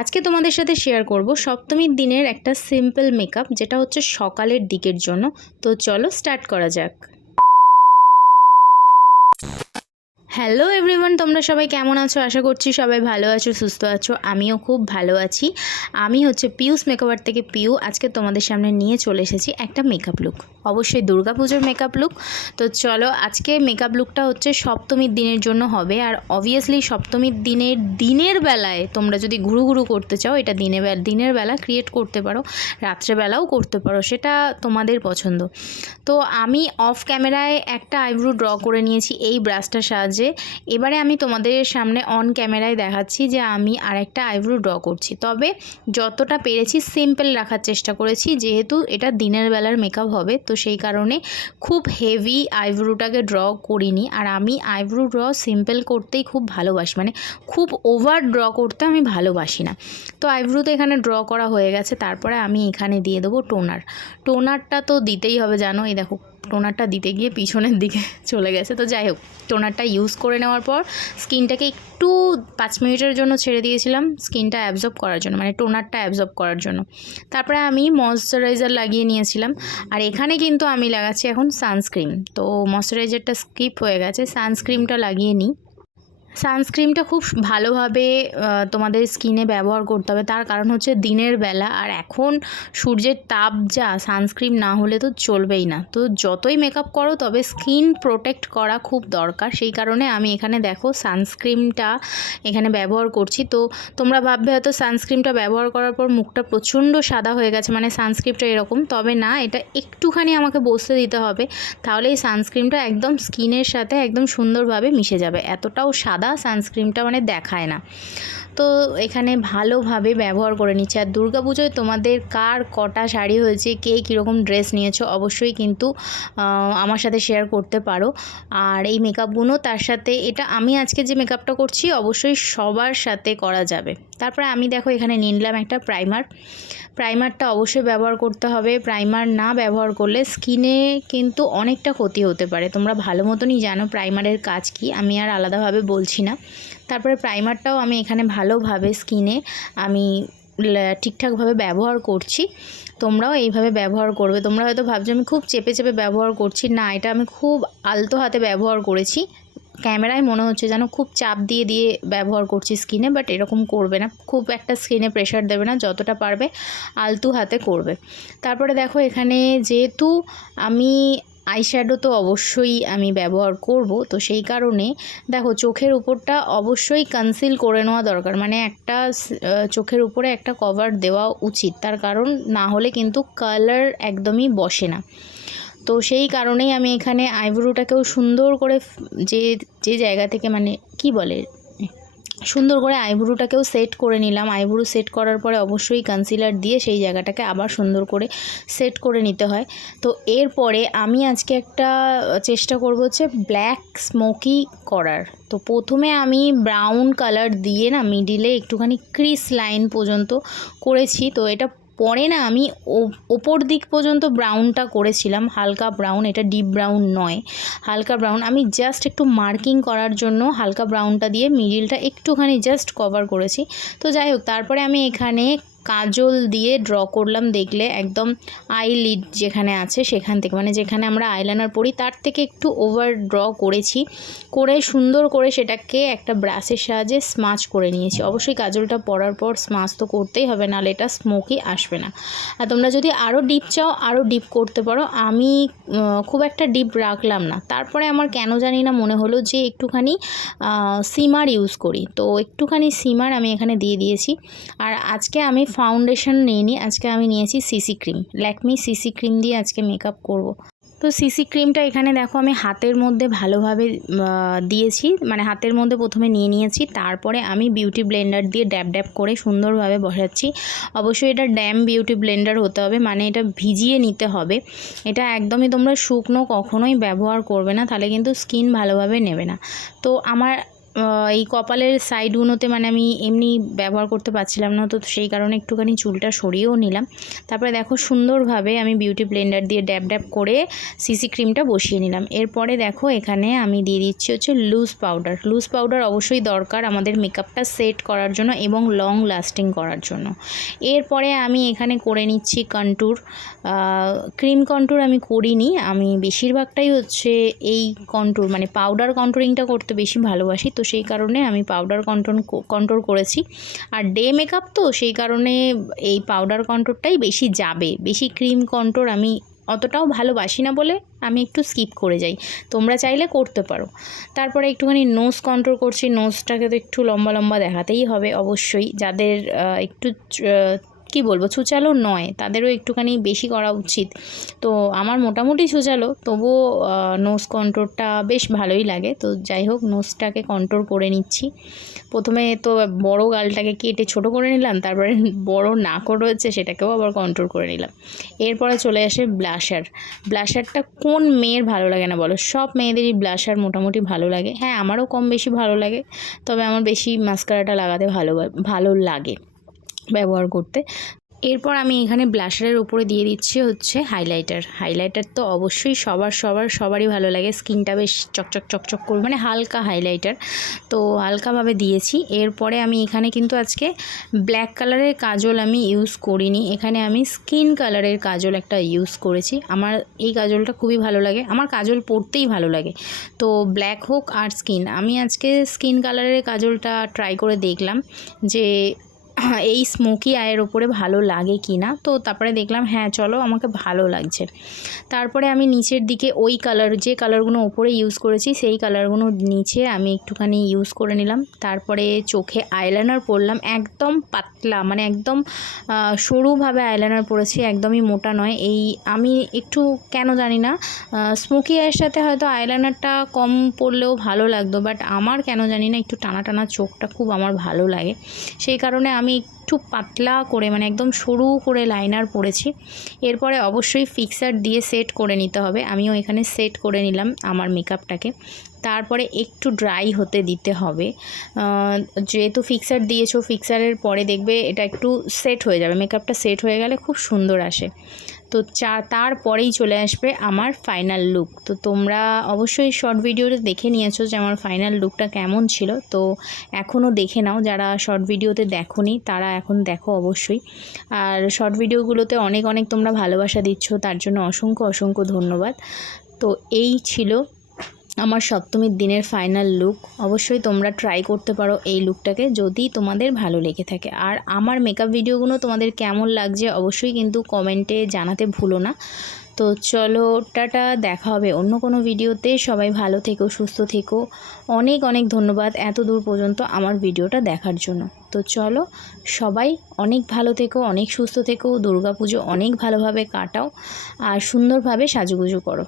আজকে তোমাদের সাথে শেয়ার করব সপ্তমীর দিনের একটা সিম্পল মেকআপ, যেটা হচ্ছে সকালের দিকের জন্য। তো চলো স্টার্ট করা যাক। হ্যালো এভরিওয়ান, তোমরা সবাই কেমন আছো? আশা করছি সবাই ভালো আছো, সুস্থ আছো। আমিও খুব ভালো আছি। আমি হচ্ছে পিউস মেকআপ আর্ট থেকে পিউ। আজকে তোমাদের সামনে নিয়ে চলে এসেছি একটা মেকআপ লুক, অবশ্যই দুর্গাপুজোর মেকআপ লুক। তো চলো, আজকে মেকআপ লুকটা হচ্ছে সপ্তমীর দিনের জন্য হবে। আর অবভিয়াসলি সপ্তমীর দিনের বেলায় তোমরা যদি ঘুরু ঘুরু করতে চাও, এটা দিনের বেলা ক্রিয়েট করতে পারো, রাত্রেবেলাও করতে পারো, সেটা তোমাদের পছন্দ। তো আমি অফ ক্যামেরায় একটা আইব্রো ড্র করে নিয়েছি এই ব্রাশটার সাহায্যে। এবারে আমি তোমাদের সামনে অন ক্যামেরায় দেখাচ্ছি যে আমি আরেকটা আইব্রো ড্র করছি, তবে যতটা পেরেছি সিম্পল রাখার চেষ্টা করেছি, যেহেতু এটা দিনের বেলার মেকআপ হবে। তো সেই কারণে খুব হেভি আইব্রোটাকে ড্র করিনি। আর আমি আইব্রো ড্র সিম্পল করতেই খুব ভালোবাসি, মানে খুব ওভার ড্র করতে আমি ভালোবাসি না। তো আইব্রো তো এখানে ড্র করা হয়ে গেছে। তারপরে আমি এখানে দিয়ে দেবো টোনারটা তো দিতেই হবে, জানো। এই দেখো, টোনারটা দিতে গিয়ে পিছনের দিকে চলে গেছে। তো যাই হোক, টোনারটা ইউজ করে নেওয়ার পর স্কিনটাকে একটু 5 মিনিটের জন্য ছেড়ে দিয়েছিলাম, স্কিনটা অ্যাবজর্ব করার জন্য, মানে টোনারটা অ্যাবজর্ব করার জন্য। তারপরে আমি ময়শ্চারাইজার লাগিয়ে নিয়েছিলাম। আর এখানে কিন্তু আমি লাগাচ্ছি এখন সানস্ক্রিন। তো ময়শ্চারাইজারটা স্কিপ হয়ে গেছে, সানস্ক্রিনটা লাগিয়ে নিই। সানস্ক্রিনটা খুব ভালোভাবে তোমাদের স্কিনে ব্যবহার করতে হবে, তার কারণ হচ্ছে দিনের বেলা। আর এখন সূর্যের তাপ যা, সানস্ক্রিন না হলে তো চলবেই না। তো যতই মেকআপ করো, তবে স্কিন প্রোটেক্ট করা খুব দরকার। সেই কারণে আমি এখানে দেখো সানস্ক্রিনটা এখানে ব্যবহার করছি। তো তোমরা ভাববে হয়তো সানস্ক্রিনটা ব্যবহার করার পর মুখটা প্রচণ্ড সাদা হয়ে গেছে, মানে সানস্ক্রিনটা এরকম। তবে না, এটা একটুখানি আমাকে বসতে দিতে হবে, তাহলে এই সানস্ক্রিনটা একদম স্কিনের সাথে একদম সুন্দরভাবে মিশে যাবে। এতটাও সাদা সানস্ক্রিনটা মানে দেখায় না। তো এখানে ভালোভাবে ব্যবহার করে নিচ্ছি। আর দুর্গাপুজোয় তোমাদের কার কটা শাড়ি হয়েছে, কে কীরকম ড্রেস নিয়েছো, অবশ্যই কিন্তু আমার সাথে শেয়ার করতে পারো। আর এই মেকআপগুলো, তার সাথে এটা আমি আজকে যে মেকআপটা করছি, অবশ্যই সবার সাথে করা যাবে। তারপরে আমি দেখো এখানে নিয়ে নিলাম একটা প্রাইমারটা অবশ্যই ব্যবহার করতে হবে। প্রাইমার না ব্যবহার করলে স্কিনে কিন্তু অনেকটা ক্ষতি হতে পারে। তোমরা ভালো মতনই জানো প্রাইমারের কাজ কি, আমি আর আলাদাভাবে বলছি না। তারপরে প্রাইমারটাও আমি এখানে ভালোভাবে স্কিনে আমি ঠিকঠাকভাবে ব্যবহার করছি। তোমরাও এইভাবে ব্যবহার করবে। তোমরা হয়তো ভাবছো আমি খুব চেপে চেপে ব্যবহার করছি, না, এটা আমি খুব আলতো হাতে ব্যবহার করেছি। ক্যামেরায় মনে হচ্ছে যেন খুব চাপ দিয়ে দিয়ে ব্যবহার করছি স্কিনে, বাট এরকম করবে না, খুব একটা স্কিনে প্রেশার দেবে না, যতটা পারবে আলতু হাতে করবে। তারপরে দেখো এখানে যেহেতু আমি আইশ্যাডো তো অবশ্যই আমি ব্যবহার করব, তো সেই কারণে দেখো চোখের উপরটা অবশ্যই কনসিল করে নেওয়া দরকার, মানে একটা চোখের উপরে একটা কভার দেওয়া উচিত, তার কারণ না হলে কিন্তু কালার একদমই বসে না। তো সেই কারণেই আমি এখানে আইব্রোটাকেও সুন্দর করে যে যে জায়গা থেকে, মানে কি বলে, সুন্দর করে আইব্রোটাকেও সেট করে নিলাম। আইব্রো সেট করার পরে অবশ্যই কনসিলার দিয়ে সেই জায়গাটাকে আবার সুন্দর করে সেট করে নিতে হয়। তো এরপরে আমি আজকে একটা চেষ্টা করব হচ্ছে ব্ল্যাক স্মোকি করার। তো প্রথমে আমি ব্রাউন কালার দিয়ে না মিডিলে একটুখানি ক্রিস লাইন পর্যন্ত করেছি। তো এটা পরে না আমি ওপর দিক পর্যন্ত ব্রাউনটা করেছিলাম, হালকা ব্রাউন, এটা ডিপ ব্রাউন নয়, হালকা ব্রাউন। আমি জাস্ট একটু মার্কিং করার জন্য হালকা ব্রাউনটা দিয়ে মিডিলটা একটুখানি জাস্ট কভার করেছি। তো যাই হোক, তারপরে আমি এখানে কাজল দিয়ে ড্র করলাম। দেখলে একদম আইলিড যেখানে আছে সেখান থেকে, মানে যেখানে আমরা আইলাইনার পরি তার থেকে একটু ওভার ড্র করেছি, করে সুন্দর করে সেটাকে একটা ব্রাশের সাহায্যে স্মাচ করে নিয়েছি। অবশ্যই কাজলটা পরার পর স্মাচ তো করতেই হবে, নাহলে এটা স্মোকি আসবে না। আর তোমরা যদি আরও ডিপ চাও, আরও ডিপ করতে পারো। আমি খুব একটা ডিপ রাখলাম না। তারপরে আমার কেন জানি না মনে হলো যে একটুখানি সিমার ইউজ করি, তো একটুখানি সিমার আমি এখানে দিয়ে দিয়েছি। আর আজকে আমি ফাউন্ডেশন নিইনি, আজকে আমি নিয়েছি CC cream, Lakme CC cream দিয়ে আজকে মেকআপ করব। তো সিসি ক্রিমটা এখানে দেখো আমি হাতের মধ্যে ভালোভাবে দিয়েছি, মানে হাতের মধ্যে প্রথমে নিয়ে নিয়েছি, তারপরে আমি বিউটি ব্লেন্ডার দিয়ে ড্যাব ড্যাব করে সুন্দরভাবে বসাচ্ছি। অবশ্যই এটা ড্যাম বিউটি ব্লেন্ডার হতে হবে, মানে এটা ভিজিয়ে নিতে হবে। এটা একদমই তোমরা শুকনো কখনোই ব্যবহার করবে না, তাহলে কিন্তু স্কিন ভালোভাবে নেবে না। তো আমার এই কপালের সাইডগুলোতে মানে আমি এমনি ব্যবহার করতে পারছিলাম না, তো সেই কারণে একটুখানি চুলটা সরিয়েও নিলাম। তারপরে দেখো সুন্দরভাবে আমি বিউটি ব্লেন্ডার দিয়ে ড্যাব ড্যাব করে সিসি ক্রিমটা বসিয়ে নিলাম। এরপরে দেখো এখানে আমি দিয়ে দিচ্ছি হচ্ছে লুজ পাউডার। লুজ পাউডার অবশ্যই দরকার আমাদের মেকআপটা সেট করার জন্য এবং লং লাস্টিং করার জন্য। এরপরে আমি এখানে করে নিচ্ছি কন্ট্যুর। ক্রিম কন্ট্যুর আমি করিনি, আমি বেশিরভাগটাই হচ্ছে এই কন্ট্যুর মানে পাউডার কন্ট্যুরিংটা করতে বেশি ভালোবাসি, তো সেই কারণে আমি পাউডার কন্ট্যুর করেছি। আর ডে মেকআপ তো সেই কারণে এই পাউডার কন্ট্যুরটাই বেশি যাবে, বেশি ক্রিম কন্ট্যুর আমি অতটাও ভালোবাসি না বলে আমি একটু স্কিপ করে যাই, তোমরা চাইলে করতে পারো। তারপরে একটুখানি নোজ কন্ট্যুর করছি। নোজটাকে তো একটু লম্বা লম্বা দেখাতেই হবে অবশ্যই, যাদের একটু কি বলবো ছুচালো নয় তাদেরও একটুখানি বেশি করা উচিত। তো আমার মোটামুটি ছুচালো, তবুও নোজ কন্ট্যুরটা বেশ ভালোই লাগে। তো যাই হোক নোজটাকে কন্ট্যুর করে নিচ্ছি। প্রথমে তো বড় গালটাকে কেটে ছোট করে নিলাম, তারপরে বড় নাকও রয়েছে সেটাকেও আবার কন্ট্যুর করে নিলাম। এরপরে চলে আসে ব্লাশার। ব্লাশারটা কোন মেয়ের ভালো লাগে না বলো, সব মেয়েদেরই ব্লাশার মোটামুটি ভালো লাগে। হ্যাঁ আমারও কম বেশি ভালো লাগে, তবে আমার বেশি মাস্কারাটা লাগাতে ভালো লাগে ব্যবহার করতে। এরপর আমি এখানে ব্লাশারের উপরে দিয়ে দিচ্ছি হচ্ছে হাইলাইটার। হাইলাইটার তো অবশ্যই সবারই ভালো লাগে, স্কিনটা বেশ চকচক চকচক করবে, মানে হালকা হাইলাইটার, তো হালকাভাবে দিয়েছি। এরপরে আমি এখানে কিন্তু আজকে ব্ল্যাক কালারের কাজল আমি ইউজ করিনি, এখানে আমি স্কিন কালারের কাজল একটা ইউজ করেছি। আমার এই কাজলটা খুবই ভালো লাগে, আমার কাজল পরতেই ভালো লাগে, তো ব্ল্যাক হোক আর স্কিন, আমি আজকে স্কিন কালারের কাজলটা ট্রাই করে দেখলাম যে এই স্মোকি আয়ের ওপরে ভালো লাগে কি না। তো তারপরে দেখলাম হ্যাঁ চলো আমাকে ভালো লাগছে। তারপরে আমি নিচের দিকে ওই কালার যে কালারগুলো ওপরে ইউজ করেছি সেই কালারগুলো নিচে আমি একটুখানি ইউজ করে নিলাম। তারপরে চোখে আইলাইনার পরলাম, একদম পাতলা মানে একদম সরুভাবে আইলাইনার পরেছি, একদমই মোটা নয়। এই আমি একটু কেন জানি না স্মোকি আয়ের সাথে হয়তো আইলাইনারটা কম পরলেও ভালো লাগতো, বাট আমার কেন জানি না একটু টানা টানা চোখটা খুব আমার ভালো লাগে, সেই কারণে আমি একটু পাতলা করে মানে একদম সরু করে লাইনার পরেছি। এরপরে অবশ্যই ফিক্সার দিয়ে সেট করে নিতে হবে, আমিও এখানে সেট করে নিলাম আমার মেকআপটাকে। তারপরে একটু ড্রাই হতে দিতে হবে, যেহেতু ফিক্সার দিয়েছো ফিক্সারের পরে দেখবে এটা একটু সেট হয়ে যাবে, মেকআপটা সেট হয়ে গেলে খুব সুন্দর আসে। তো তারপরেই চলে আসবে আমার ফাইনাল লুক। তো তোমরা অবশ্যই শর্ট ভিডিওতে দেখে নিয়েছো যে আমার ফাইনাল লুকটা কেমন ছিল, তো এখনও দেখে নাও, যারা শর্ট ভিডিওতে দেখোনি তারা এখন দেখো অবশ্যই। আর শর্ট ভিডিওগুলোতে অনেক অনেক তোমরা ভালোবাসা দিচ্ছ, তার জন্য অসংখ্য ধন্যবাদ। তো এই ছিল আমার সপ্তমীর দিনের ফাইনাল লুক। অবশ্যই তোমরা ট্রাই করতে পারো এই লুকটাকে যদি তোমাদের ভালো লেগে থাকে। আর আমার মেকআপ ভিডিওগুলো তোমাদের কেমন লাগছে অবশ্যই কিন্তু কমেন্টে জানাতে ভুলো না। তো চলো টাটা, দেখা হবে অন্য কোনো ভিডিওতে। সবাই ভালো থেকো, সুস্থ থেকো। অনেক অনেক ধন্যবাদ এত দূর পর্যন্ত আমার ভিডিওটা দেখার জন্য। তো চলো সবাই অনেক ভালো থেকো, অনেক সুস্থ থেকো, দুর্গাপুজো অনেক ভালোভাবে কাটাও আর সুন্দরভাবে সাজুগুজু করো।